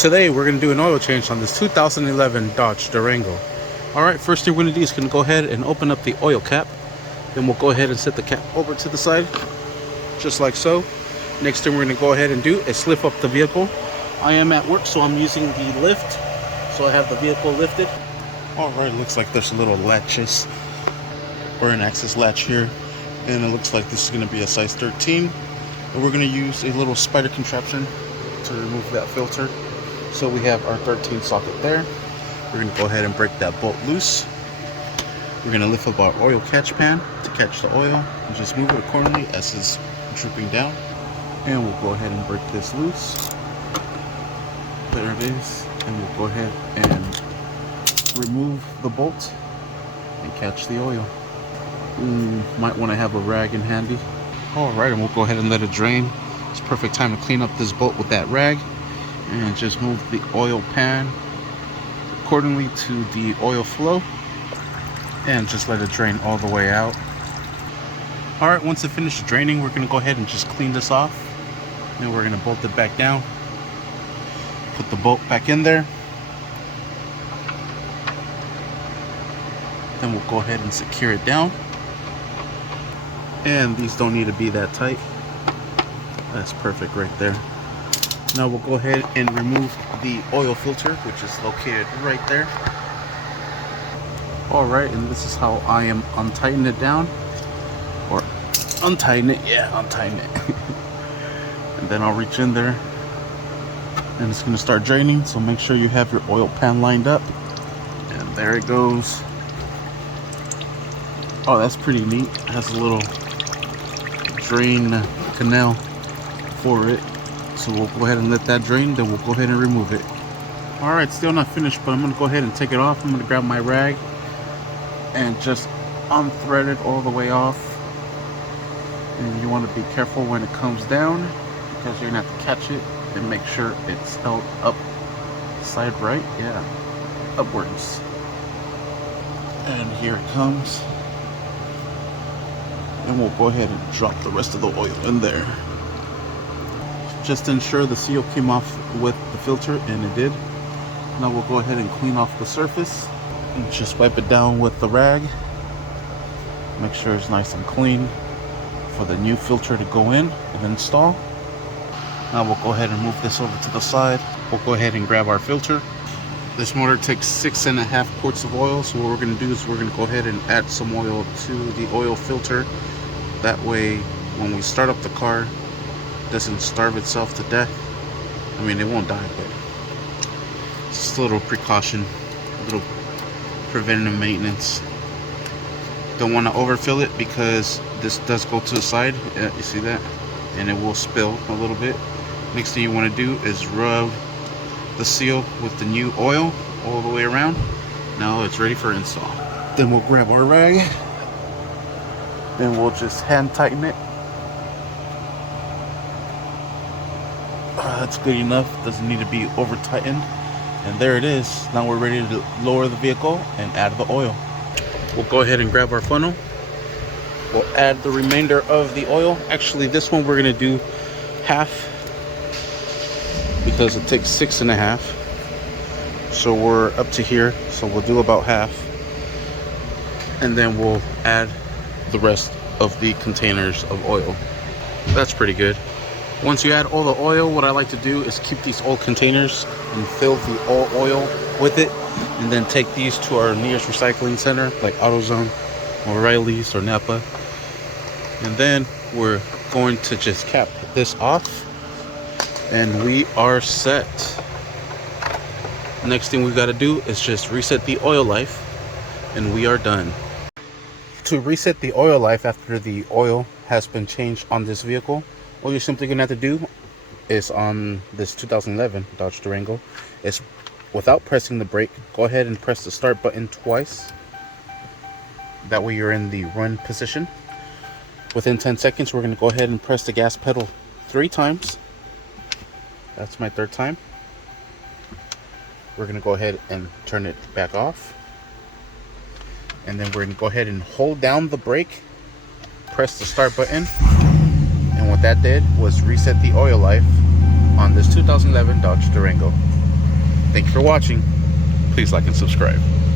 Today we're going to do an oil change on this 2011 Dodge Durango. Alright, first thing we're going to do is go ahead and open up the oil cap. Then we'll go ahead and set the cap over to the side, just like so. Next thing we're going to go ahead and do is lift up the vehicle. I am at work, so I'm using the lift. So I have the vehicle lifted. Alright, looks like there's a little latches, or an access latch here. And it looks like this is going to be a size 13. And we're going to use a little spider contraption to remove that filter. So we have our 13 socket there. We're going to go ahead and break that bolt loose. We're going to lift up our oil catch pan to catch the oil and just move it accordingly as it's dripping down. And we'll go ahead and break this loose. There it is. And we'll go ahead and remove the bolt and catch the oil. Might want to have a rag in handy. Alright, and we'll go ahead and let it drain. It's perfect time to clean up this bolt with that rag. And just move the oil pan accordingly to the oil flow and just let it drain all the way out. Alright, once it finishes draining, we're going to go ahead and just clean this off. Then we're going to bolt it back down. Put the bolt back in there. Then we'll go ahead and secure it down. And these don't need to be that tight. That's perfect right there. Now we'll go ahead and remove the oil filter, which is located right there. Alright, and this is how I am untightening it down. Or untighten it, yeah, untighten it. And then I'll reach in there. And it's going to start draining, so make sure you have your oil pan lined up. And there it goes. Oh, that's pretty neat. It has a little drain canal for it. So we'll go ahead and let that drain, then we'll go ahead and remove it. Alright, still not finished, but I'm going to go ahead and take it off. I'm going to grab my rag and just unthread it all the way off. And you want to be careful when it comes down, because you're going to have to catch it and make sure it's held up side right, yeah, upwards. And here it comes. And we'll go ahead and drop the rest of the oil in there. Just to ensure the seal came off with the filter, and it did. Now we'll go ahead and clean off the surface and just wipe it down with the rag. Make sure it's nice and clean for the new filter to go in and install. Now we'll go ahead and move this over to the side. We'll go ahead and grab our filter. This motor takes 6.5 quarts of oil, so what we're going to do is we're going to go ahead and add some oil to the oil filter. That way when we start up the car, doesn't starve itself to death. I mean, it won't die, but it's just a little precaution, a little preventative maintenance. Don't want to overfill it because this does go to the side. You see that? And it will spill a little bit. Next thing you want to do is rub the seal with the new oil all the way around. Now it's ready for install. Then we'll grab our rag. Then we'll just hand tighten it. That's good enough, doesn't need to be over tightened. And there it is. Now we're ready to lower the vehicle and add the oil. We'll go ahead and grab our funnel. We'll add the remainder of the oil. Actually, this one we're going to do half because it takes 6.5. So we're up to here, so we'll do about half. And then we'll add the rest of the containers of oil. That's pretty good. Once you add all the oil, what I like to do is keep these oil containers and fill the all oil with it, and then take these to our nearest recycling center like AutoZone or O'Reilly's or Napa. And then we're going to just cap this off and we are set. Next thing we got to do is just reset the oil life and we are done. To reset the oil life after the oil has been changed on this vehicle, all you're simply going to have to do is on this 2011 Dodge Durango is, without pressing the brake, go ahead and press the start button twice. That way you're in the run position. Within 10 seconds, we're going to go ahead and press the gas pedal 3 times. That's my 3rd time. We're going to go ahead and turn it back off. And then we're going to go ahead and hold down the brake, press the start button. And what that did was reset the oil life on this 2011 Dodge Durango. Thank you for watching. Please like and subscribe.